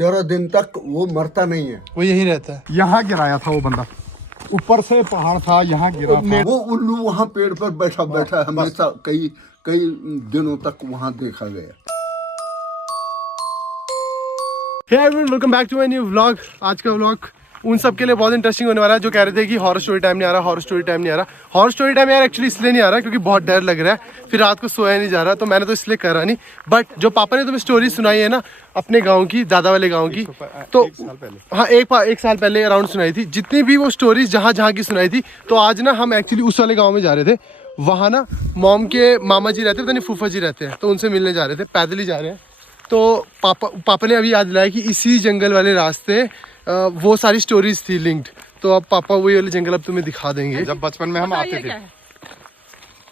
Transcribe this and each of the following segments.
13 दिन तक वो मरता नहीं है, वो यहीं रहता है। यहाँ गिराया था वो बंदा, ऊपर से पहाड़ था, यहाँ गिरा था। वो उल्लू वहाँ पेड़ पर बैठा बैठा हमेशा कई दिनों तक वहाँ देखा गया। Hey everyone, welcome back to my new vlog। आज का व्लॉग उन सब के लिए बहुत इंटरेस्टिंग होने वाला है जो कह रहे थे कि हॉरर स्टोरी टाइम नहीं आ रहा, हॉरर स्टोरी टाइम नहीं आ रहा। हॉरर स्टोरी टाइम यार एक्चुअली इसलिए नहीं आ रहा क्योंकि बहुत डर लग रहा है, फिर रात को सोया नहीं जा रहा, तो मैंने तो इसलिए करा नहीं। बट जो पापा ने तुम्हें स्टोरी सुनाई है ना अपने गाँव की, दादा वाले गाँव की, तो हाँ एक साल पहले अराउंड सुनाई थी। जितनी भी वो स्टोरीज जहाँ की सुनाई थी, तो आज ना हम एक्चुअली उस वाले गाँव में जा रहे थे। वहाँ ना मॉम के मामा जी रहते हैं, पता नहीं फूफा जी रहते हैं, तो उनसे मिलने जा रहे थे, पैदल ही जा रहे हैं। तो पापा ने अभी याद दिलाया कि इसी जंगल वाले रास्ते वो सारी स्टोरीज थी लिंक्ड, तो अब पापा वही वाले जंगल अब तुम्हें दिखा देंगे। जब बचपन में हम आते थे,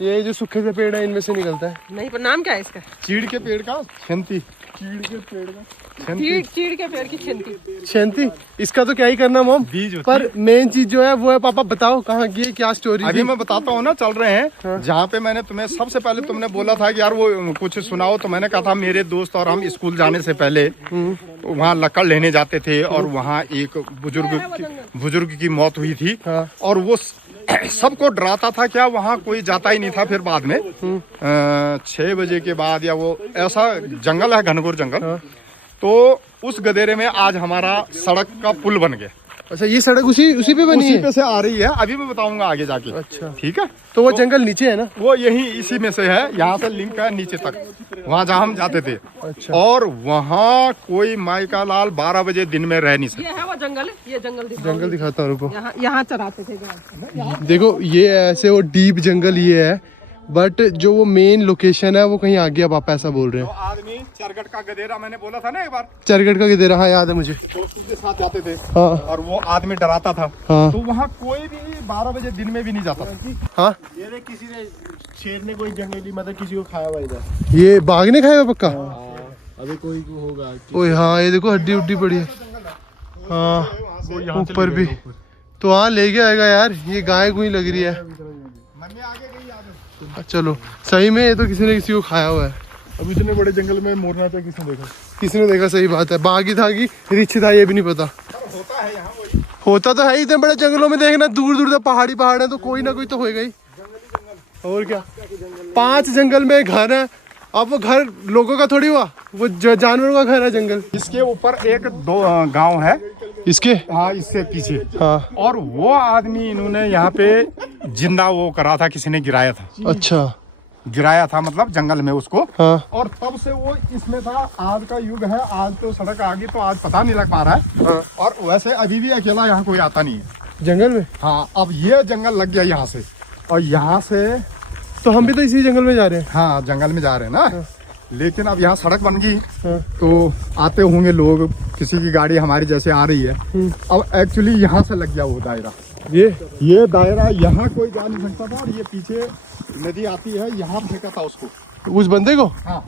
ये जो सूखे से पेड़ है इनमें से निकलता है। नहीं, पर नाम क्या है इसका? चीड़ के पेड़ का छेंती। चीड़ के पेड़ की छेंती। छेंती, इसका तो क्या ही करना मॉम, बीज होती पर मेन चीज जो है वो है, पापा बताओ कहाँ की है, क्या स्टोरी? अभी मैं बताता हूँ ना, चल रहे हैं जहाँ पे मैंने तुम्हें सबसे पहले तुमने बोला था कि यार वो कुछ सुनाओ, तो मैंने कहा था मेरे दोस्त और हम स्कूल जाने से पहले वहाँ लकड़ लेने जाते थे और वहाँ एक बुजुर्ग की मौत हुई थी। और वो सबको डराता था, क्या वहाँ कोई जाता ही नहीं था। फिर बाद में 6 बजे के बाद, या वो ऐसा जंगल है, घनघोर जंगल, तो उस गदेरे में आज हमारा सड़क का पुल बन गया। अच्छा, ये सड़क उसी पे बनी उसी है? पे से आ रही है, अभी मैं बताऊंगा आगे जाके। अच्छा, ठीक है। तो वो जंगल नीचे है ना? वो यही इसी में से है, यहाँ से लिंक है नीचे तक, वहाँ जहाँ हम जाते थे। अच्छा। और वहाँ कोई माई का लाल 12 बजे दिन में रह नहीं सकता। ये है वो जंगल, ये जंगल दिखाता हूँ रुको। यहाँ चराते थे गाय। देखो ये ऐसे वो डीप जंगल ये है, बट जो वो मेन लोकेशन है वो कहीं आगे, अब आप ऐसा बोल रहे तो हैं। आदमी चरगट का गधेरा, मैंने बोला था ना एक बार, चरगट का किधर? हाँ याद है मुझे, दोस्तों के साथ जाते थे। हाँ और वो आदमी डराता था। हाँ तो वहाँ कोई भी 12 बजे दिन में भी नहीं जाता था। हाँ। ये किसी ने शेर ने कोई जंगली मतलब किसी को खाया हुआ इधर। ये बाघ ने खाया हुआ पक्का? अभी कोई को होगा। ओए हाँ, ये देखो हड्डी उड्डी पड़ी है। हाँ ऊपर भी तो हाँ ले गया आएगा यार, ये गाय गुई लग रही है। चलो सही में ये तो किसी ने किसी को खाया हुआ है। अब इतने बड़े जंगल में मोरना पे किसने देखा? किसी ने देखा, सही बात है। बाघ ही था कि रिछ था ये भी नहीं पता। होता तो है ही, इतने बड़े जंगलों में देखना, दूर दूर तक पहाड़ी पहाड़ है, तो कोई ना कोई तो होएगा ही। और क्या, 5 जंगल में घर है। अब वो घर लोगों का थोड़ी हुआ, वो जानवरों का घर है जंगल। इसके ऊपर एक 2 गांव है, इसके हाँ इससे पीछे। हाँ। और वो आदमी इन्होंने यहाँ पे जिंदा वो करा था, किसी ने गिराया था। अच्छा, गिराया था मतलब जंगल में उसको। हाँ। और तब से वो इसमें था। आज का युग है, आज तो सड़क आ गई, तो आज पता नहीं लग पा रहा है। हाँ। और वैसे अभी भी अकेला यहाँ कोई आता नहीं है जंगल में। हाँ, अब ये जंगल लग गया यहाँ से, और यहाँ से तो हम भी तो इसी जंगल में जा रहे हैं। हाँ जंगल में जा रहे हैं ना। हाँ। लेकिन अब यहाँ सड़क बन गई, हाँ। तो आते होंगे लोग, किसी की गाड़ी हमारी जैसे आ रही है। अब एक्चुअली यहाँ से लग गया वो दायरा, ये दायरा, यहाँ कोई जा नहीं सकता था। और ये पीछे नदी आती है, यहाँ फेंका था उसको, उस बंदे को। हाँ।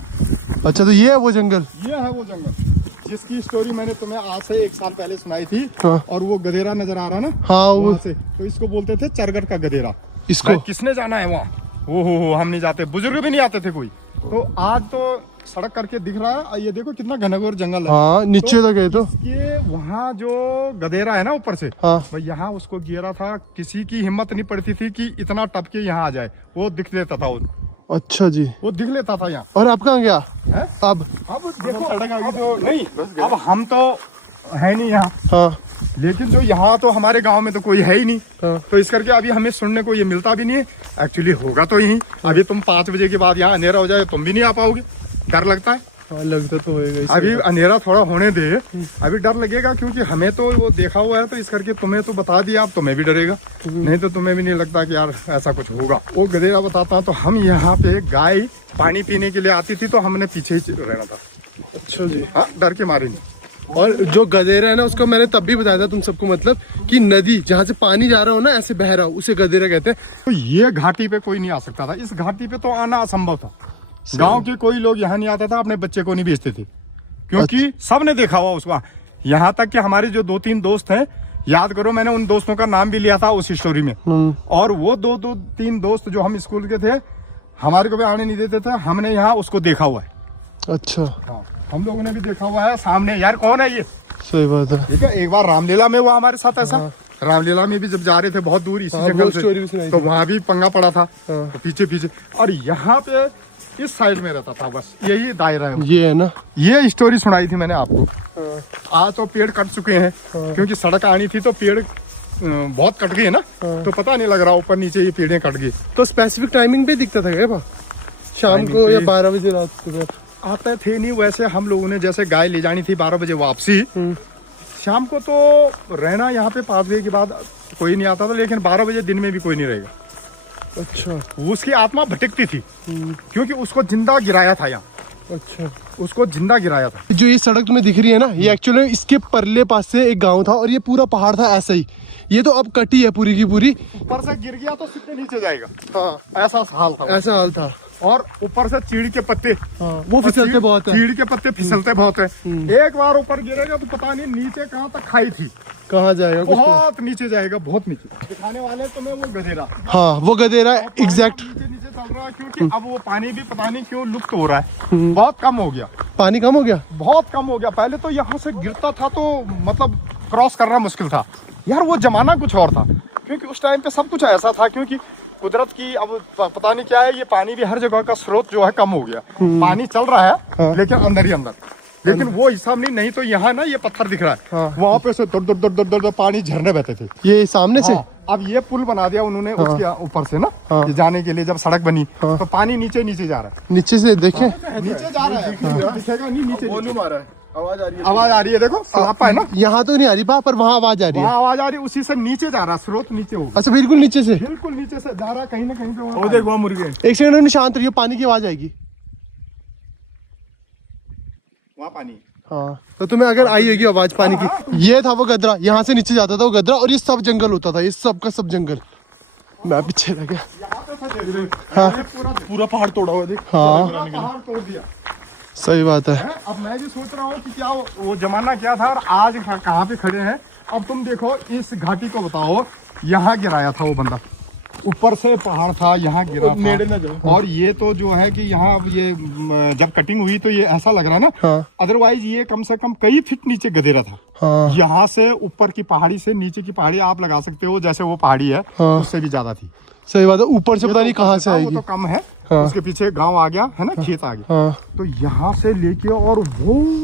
अच्छा, तो ये है वो जंगल। ये है वो जंगल जिसकी स्टोरी मैंने तुम्हें आज से 1 साल पहले सुनाई थी। हाँ। और वो गधेरा नजर आ रहा ना, हाँ वो वहाँ से, तो इसको बोलते थे चरगट का गधेरा। इसको भाई किसने जाना है वहाँ? हो हम नहीं जाते, बुजुर्ग भी नहीं आते थे कोई। तो आज तो सड़क करके दिख रहा है, ये देखो कितना घनघोर जंगल है। हाँ नीचे तक है तो ये वहाँ जो गधेरा है ना ऊपर से, हाँ। भाई यहाँ उसको गिरा था, किसी की हिम्मत नहीं पड़ती थी कि इतना टप के यहाँ आ जाए, वो दिख लेता था वो। अच्छा जी, वो दिख लेता था यहाँ। और अब कहाँ गया है? अब देखो सड़क आ गई तो नहीं, अब हम तो है नहीं यहाँ। हाँ लेकिन जो यहाँ तो हमारे गांव में तो कोई है ही नहीं। हाँ। तो इस करके अभी हमें सुनने को ये मिलता भी नहीं है। एक्चुअली होगा तो यही, अभी तुम 5 बजे के बाद यहाँ अंधेरा हो जाए, तुम भी नहीं आ पाओगे, डर लगता है। हाँ लगता तो होएगा। अभी अंधेरा थोड़ा होने दे, अभी डर लगेगा, क्योंकि हमें तो वो देखा हुआ है, तो इस करके तुम्हें तो बता दिया, अब तुम्हें भी डरेगा। नहीं तो तुम्हें भी नहीं लगता कि यार ऐसा कुछ होगा। वो गधेरा बताता, तो हम यहाँ पे गाय पानी पीने के लिए आती थी, तो हमने पीछे ही रहना था। अच्छा जी, हाँ, डर के मारे नहीं। और जो गधेरा है ना, उसको मैंने तब भी बताया था तुम सबको, मतलब कि नदी जहाँ से पानी जा रहा हो ना, ऐसे बह रहा हो, उसे गधेरा कहते हैं। तो ये घाटी पे कोई नहीं आ सकता था, इस घाटी पे तो आना असंभव था। गांव के कोई लोग यहाँ नहीं आता था, अपने बच्चे को नहीं भेजते थे, क्योंकि सबने देखा हुआ उसको। यहाँ तक कि हमारे जो 2-3 दोस्त हैं, याद करो मैंने उन दोस्तों का नाम भी लिया था उस स्टोरी में। और वो 2-3 दोस्त जो हम स्कूल के थे, हमारे को भी आने नहीं देते थे, हमने यहाँ उसको देखा हुआ है। अच्छा, हाँ। हम लोगों ने भी देखा हुआ है सामने। यार कौन है ये? सही बात है। ठीक है, एक बार रामलीला में हुआ हमारे साथ ऐसा। रामलीला में भी जब जा रहे थे बहुत दूर इसी जंगल वो स्टोरी भी से, सुनाई तो थी। वहाँ भी पंगा पड़ा था। तो पीछे पीछे, और यहाँ पे इस साइड में रहता था, बस यही दायरा है। ये है ना, ये स्टोरी सुनाई थी मैंने आपको। आज तो पेड़ कट चुके हैं, क्योंकि सड़क आनी थी तो पेड़ बहुत कट गए ना, तो पता नहीं लग रहा ऊपर नीचे ये पेड़ें कट गई। तो स्पेसिफिक टाइमिंग पे दिखता था क्या बा? शाम टाइमिंग को पे- या 12 बजे रात को? आते थे नहीं, वैसे हम लोगों ने जैसे गाय ले जानी थी 12 बजे वापसी, शाम को तो रहना यहाँ पे 5 बजे के बाद कोई नहीं आता था, लेकिन 12 बजे दिन में भी कोई नहीं रहेगा। अच्छा उसकी आत्मा भटकती थी, क्योंकि उसको जिंदा गिराया था यहाँ, अच्छा। उसको जिंदा गिराया था। जो ये सड़क तुम्हें दिख रही है ना, ये एक्चुअली इसके परले पास से एक गांव था और ये पूरा पहाड़ था ऐसा ही। ये तो अब कटी है पूरी की पूरी। ऊपर से गिर गया तो सीधे नीचे जाएगा, हाँ ऐसा हाल था। ऐसा हाल था। और ऊपर से चीड़ के पत्ते, वो फिसलते बहुत है। चीड़ के पत्ते फिसलते बहुत है। एक बार ऊपर गिरेगा तो पता नहीं नीचे कहाँ तक खाई थी, कहाँ जाएगा कुछ तो। बहुत नीचे जाएगा, बहुत नीचे। दिखाने वाले तुम्हें वो गधेरा, हाँ वो गधेरा एग्जैक्ट। नीचे नीचे चल रहा है, क्योंकि अब वो पानी भी पता नहीं क्यों लुप्त हो रहा है, बहुत कम हो गया, पानी कम हो गया। बहुत कम हो गया। पहले तो यहाँ से गिरता था तो मतलब क्रॉस करना मुश्किल था यार, वो जमाना कुछ और था, क्योंकि उस टाइम पे सब कुछ ऐसा था, क्योंकि कुदरत की अब पता नहीं क्या है, ये पानी भी हर जगह का स्रोत जो है कम हो गया। पानी चल रहा है लेकिन अंदर ही अंदर, लेकिन वो हिसाब नहीं तो यहाँ ना ये पत्थर दिख रहा है, वहाँ पे से दर दर दर दर दर दर पानी झरने बहते थे। ये सामने से। अब ये पुल बना दिया उन्होंने उसके ऊपर से ना, ये जाने के लिए जब सड़क बनी तो पानी नीचे नीचे जा रहा नीचे से देखें। है, नीचे जा रहा है, दिखेगा नहीं नीचे। वॉल्यूम आ रहा है, आवाज आ रही है। आवाज आ रही है, देखो सलापा है ना, यहाँ तो नहीं आ रही बा, पर वहाँ आवाज आ रही है। वहाँ आवाज आ रही है, उसी से नीचे जा रहा है, स्रोत नीचे होगा, अच्छा बिल्कुल नीचे से। बिल्कुल नीचे से जा रहा है, कहीं ना कहीं पे वो वहाँ देख वहाँ मुर्गे, एक सेकंड में शांत रहिए, पानी की आवाज आएगी। वहाँ पानी। हाँ तो तुम्हें अगर आई होगी आवाज पानी की। ये था वो गदरा, यहाँ से नीचे जाता था वो गदरा, और ये सब जंगल होता था, ये सब का सब जंगल। मैं पीछे रह गया। यहाँ पे था पूरा पूरा पहाड़ तोड़ा हुआ है, देख। हाँ पहाड़ तोड़ दिया सही बात है। है। अब मैं भी सोच रहा हूँ कि क्या वो जमाना क्या था और आज कहाँ पे खड़े हैं। अब तुम देखो इस घाटी को बताओ, यहाँ गिराया था वो बंदा, ऊपर से पहाड़ था, यहाँ गिरा नेड़े था। ना जाओ। और ये तो जो है कि यहाँ अब ये जब कटिंग हुई तो ये ऐसा लग रहा है ना, हाँ। अदरवाइज ये कम से कम कई फीट नीचे गधेरा था। हाँ यहाँ से ऊपर की पहाड़ी से नीचे की पहाड़ी आप लगा सकते हो, जैसे वो पहाड़ी है उससे भी ज्यादा थी। सही बात है। ऊपर से ये पता तो नहीं ऊपर कहाँ से से था, आएगी। वो तो कम है। हाँ। उसके पीछे गांव आ गया है ना, खेत आ गया। हाँ तो यहाँ से लेके और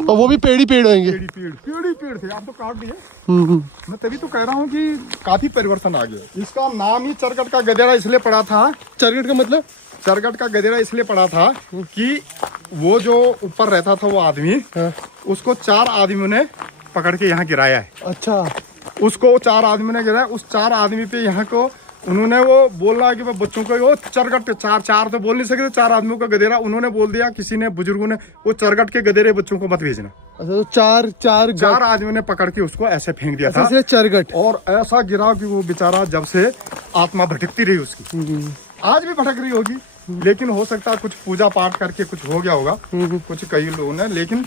वो भी पेड़ ही पेड़ होंगे। पेड़ थे, आप तो काट दिए। मैं तभी तो कह रहा हूँ कि काफी परिवर्तन आ गया। इसका नाम ही चरगट का गधेरा इसलिए पड़ा था। चरगट का मतलब? चरगट का गधेरा इसलिए पड़ा था कि वो जो ऊपर रहता था वो आदमी, उसको 4 आदमियों ने पकड़ के यहाँ गिराया है। अच्छा उसको 4 आदमी ने गिराया, उस 4 आदमी पे यहाँ को उन्होंने वो बोला कि बच्चों को वो चरगट, चार तो बोल नहीं सकते, 4 आदमियों का गधेरा उन्होंने बोल दिया, किसी ने बुजुर्गों ने, वो चरगट के गधेरे बच्चों को मत भेजना। अच्छा तो चार 4 आदमियों ने पकड़ के उसको ऐसे फेंक दिया था, इसलिए चरगट। और ऐसा गिरा कि वो बेचारा जब से आत्मा भटकती रही उसकी, आज भी भटक रही होगी, लेकिन हो सकता है कुछ पूजा पाठ करके कुछ हो गया होगा कुछ कई लोगों ने। लेकिन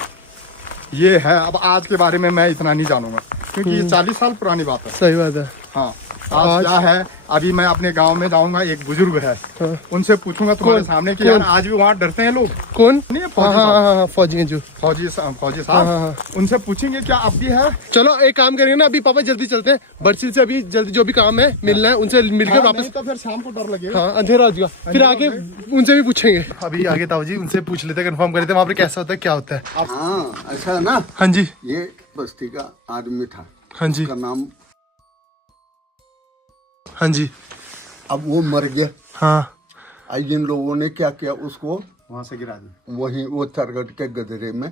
ये है, अब आज के बारे में मैं इतना नहीं जानूंगा, क्योंकि ये 40 साल पुरानी बात है। सही बात है। हाँ, आज क्या है, अभी मैं अपने गांव में जाऊंगा, एक बुजुर्ग है, उनसे पूछूंगा तुम्हारे सामने कि यार आज भी वहाँ डरते हैं लोग। कौन? नहीं, हाँ फौजी साहब, हाँ हाँ फौजी हैं जो। फौजी साहब, उनसे पूछेंगे क्या अब भी है। चलो एक काम करेंगे ना, अभी पापा जल्दी चलते हैं बर्चिल से, अभी जल्दी जो भी काम है मिलना है उनसे, मिलकर हाँ, वापस। नहीं तो फिर शाम को डर लगेगा। हाँ अंधेरा हो जाएगा, फिर आके उनसे भी पूछेंगे। अभी आगे ताऊ जी उनसे पूछ लेते, कंफर्म कर लेते वहाँ पे कैसा होता है, क्या होता है। हाँ ऐसा है ना, हाँ जी ये बस्ती का आदमी था, हाँ जी उसका नाम, हाँ जी अब वो मर गया। हाँ आज जिन लोगों ने क्या किया, उसको वहाँ से गिरा दी, वहीं वो चरगट के गदरे में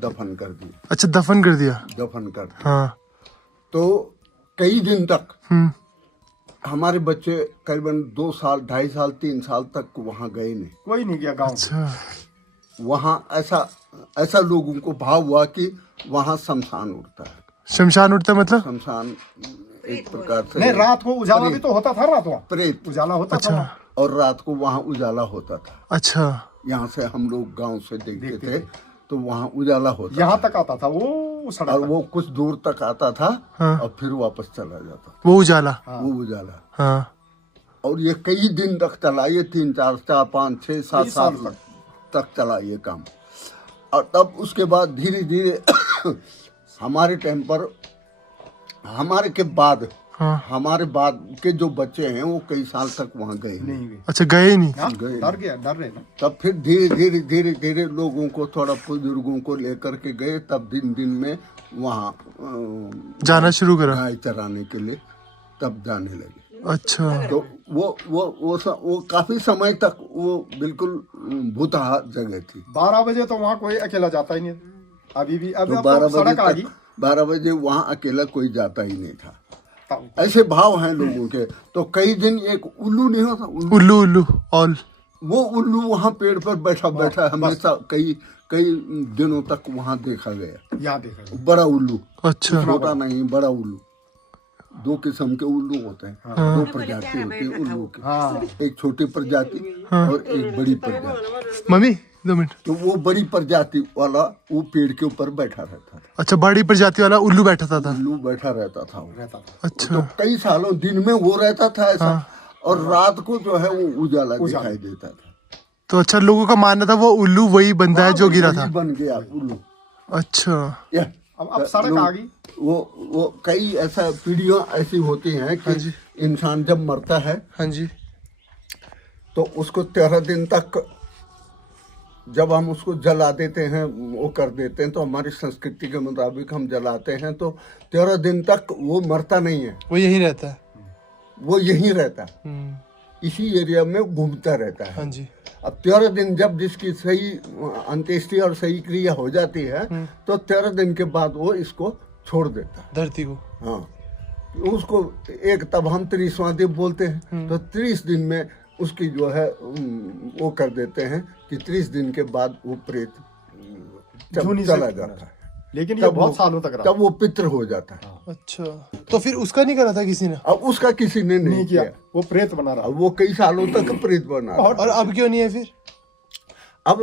दफन कर दिया, अच्छा दफन कर दिया। दफन कर दिया। हाँ तो कई दिन तक हमारे बच्चे करीबन 2 साल, 2.5 साल, 3 साल तक वहाँ गए नहीं। कोई नहीं गया गाँव। अच्छा वहाँ ऐसा लोगों को भाव हुआ कि वहाँ शमशान उड़ता है। शमशान उठता मतलब? शमशान एक प्रकार से नहीं, रात को उजाला भी तो होता था, रात को प्रेत उजाला होता था। और रात को वहाँ उजाला होता था। अच्छा यहाँ से हम लोग गांव से देखते थे तो वहाँ उजाला होता यहाँ था। तक आता था वो सड़क और तक। वो कुछ दूर तक आता था और फिर वापस चला जाता वो उजाला। था वो उजाला। हाँ और ये कई दिन तक चला, ये 3, 4, 5, 6, 7 साल तक चला ये काम। और तब उसके बाद धीरे धीरे हमारे टाइम पर हमारे के बाद हाँ। हमारे बाद के जो बच्चे हैं वो कई साल तक वहाँ गए नहीं अच्छा गए ही नहीं। गए डर गया, डर रहे ना। तब फिर धीरे धीरे धीरे धीरे लोगों को थोड़ा बुजुर्गों को लेकर के गए, तब दिन दिन में वहाँ जाना शुरू करा। गाय चराने के लिए तब जाने लगे। अच्छा तो वो काफी समय तक वो बिल्कुल भूतहा जगह थी। 12 बजे तो वहाँ कोई अकेला जाता ही नहीं। अभी भी अब तो अब 12 तो बजे सड़क आ गई। तक 12 बजे वहाँ अकेला कोई जाता ही नहीं था। ऐसे भाव हैं लोगों के। तो कई दिन एक उल्लू नहीं होता, उल्लू उल्लू ऑल, वो उल्लू वहाँ पेड़ पर बैठा बैठा हमेशा कई कई दिनों तक वहाँ देखा गया। यहाँ देखा बड़ा उल्लू, अच्छा छोटा नहीं, बड़ा उल्लू। 2 किस्म के उल्लू होते हैं, 2 प्रजाति होती है उल्लू की। हाँ। एक छोटी प्रजाति और एक बड़ी प्रजाति। Mummy 2 minute. तो वो बड़ी प्रजाति वाला वो पेड़ के ऊपर बैठा रहता था। अच्छा बड़ी प्रजाति वाला उल्लू बैठा था। उल्लू बैठा रहता था वो। अच्छा तो कई सालों दिन में वो रहता था ऐसा, और रात को जो है वो उजाला दिखाई देता था। तो अच्छा लोगों का मानना था वो उल्लू वही बंदा है जो गिरा था। वही बन गया उल्लू। अच्छा अब सड़क आ गई। वो कई ऐसा पीढ़ियां ऐसी होती हैं कि इंसान जब मरता है हाँ जी, तो उसको 13 दिन तक जब हम उसको जला देते हैं, वो कर देते हैं, तो हमारी संस्कृति के मुताबिक हम जलाते हैं, तो 13 दिन तक वो मरता नहीं है, वो यही रहता है। वो यहीं रहता है, इसी एरिया में घूमता रहता है। हाँ जी। अब 13 दिन जब जिसकी सही अंत्येष्टि और सही क्रिया हो जाती है, तो 13 दिन के बाद वो इसको छोड़ देता है धरती को। हाँ, उसको एक तब हम 30वां दिन बोलते हैं, तो 30 दिन में उसकी जो है वो कर देते हैं कि 30 दिन के बाद वो प्रेत चला जाता है। लेकिन ये बहुत सालों तक रहा। तब वो पितृ हो जाता है। अच्छा तो फिर उसका नहीं करा था किसी ने? अब उसका किसी ने नहीं किया, वो प्रेत बना रहा। अब वो कई सालों तक प्रेत बना रहा। और अब क्यों नहीं है फिर? अब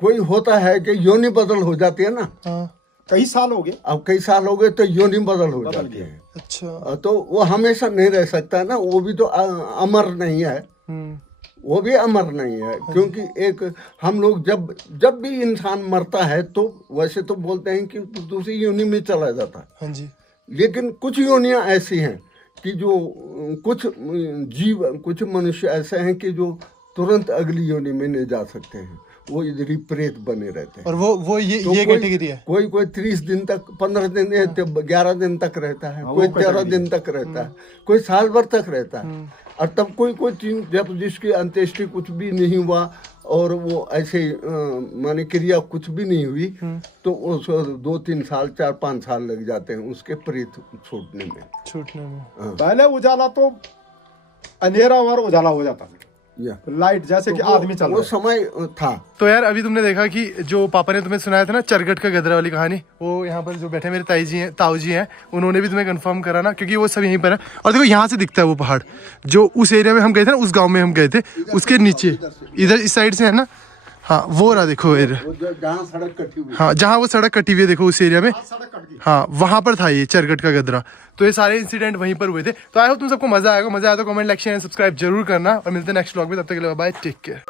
कोई होता है कि योनि बदल हो जाती है ना। हाँ। कई साल हो गए। अब कई साल हो गए तो योनि बदल हो जाती है। अच्छा तो वो हमेशा नहीं रह सकता ना, वो भी तो अमर नहीं है, वो भी अमर नहीं है। क्योंकि एक हम लोग जब भी इंसान मरता है तो वैसे तो बोलते हैं कि दूसरी योनि में चला जाता है। हाँ जी। लेकिन कुछ योनियां ऐसी हैं कि जो कुछ मनुष्य ऐसे हैं कि जो तुरंत अगली योनि में नहीं जा सकते हैं, वो इधर ही प्रेत बने रहते हैं। और वो ये तो कैटेगरी है। कोई 30 दिन तक, 15 दिन, 11 दिन तक रहता है, कोई 13 दिन तक रहता है, कोई साल भर तक रहता है। और तब कोई चीज जब जिसकी अंत्येष्टि कुछ भी नहीं हुआ और वो ऐसे माने क्रिया कुछ भी नहीं हुई, तो उस 2-3 साल 4-5 साल लग जाते हैं उसके प्रेत छूटने में। पहले उजाला तो अंधेरा और उजाला हो जाता था, लाइट जैसे कि आदमी चल रहा वो समय था। तो यार अभी तुमने देखा कि जो पापा ने तुम्हें सुनाया था ना चरगट का गदरा वाली कहानी, वो यहाँ पर जो बैठे मेरे ताऊ जी हैं उन्होंने भी तुम्हें कंफर्म करा ना, क्योंकि वो सब यहीं पर है। और देखो यहाँ से दिखता है वो पहाड़, जो उस एरिया में हम गए थे ना, उस गांव में हम गए थे, उसके नीचे इधर इस साइड से है ना। हाँ वो रहा देखो एरिया, जहाँ सड़क कटी हुई, हाँ जहाँ वो सड़क कटी हुई है देखो उस एरिया में, हाँ वहाँ पर था ये चरगट का गदरा। तो ये सारे इंसिडेंट वहीं पर हुए थे। तो आई होप तुम सबको मजा आएगा। मजा आया तो कमेंट, लाइक, शेयर, सब्सक्राइब जरूर करना, और मिलते हैं नेक्स्ट व्लॉग में। तब तक के लिए बाय, टेक केयर।